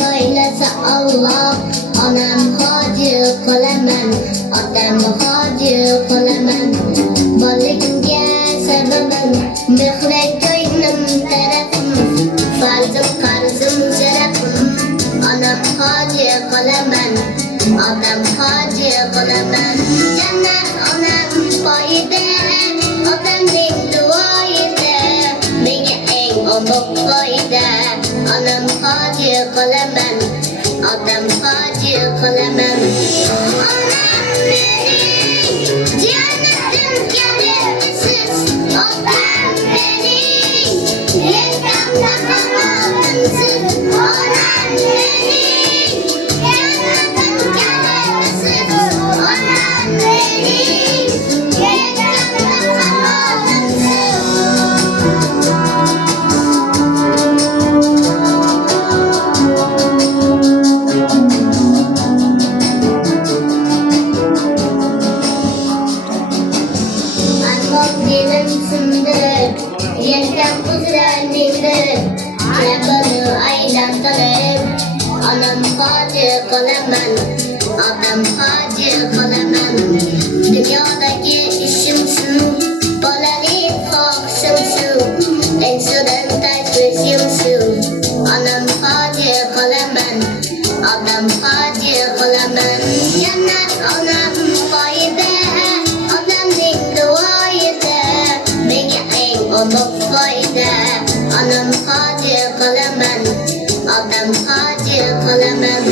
boylasa Allah, onam hoji qolaman, otam hoji qolaman. Boligimga sababim mehnat ko'nglim tarafim, farzim qarzim sharafim. Onam hoji qolaman, otam hoji qolaman. Jannat onam poyida, otamning duoyida, menga eng ulug' foyda. Onam hoji qolaman, otam hoji qolaman. Onam mening jannatim kalibsiz, otam mening yelkamda qanotimsiz. Onam mening jannatim kalibsiz, onam mening yelkamda qanotimsiz. Dilim sindi, yelkam uzra nindi, labini aylantirib, onam hoji qolaman, otam hoji qolaman. Dunyodagi ishim shu, bolalik xohishim shu, insudan tashvishim shu. Onam hoji qolaman, otam hoji qolaman. Jannat onam poyida, otamning duoyida, menga eng ulug' foyda. Onam hoji qolaman, otam hoji qolaman.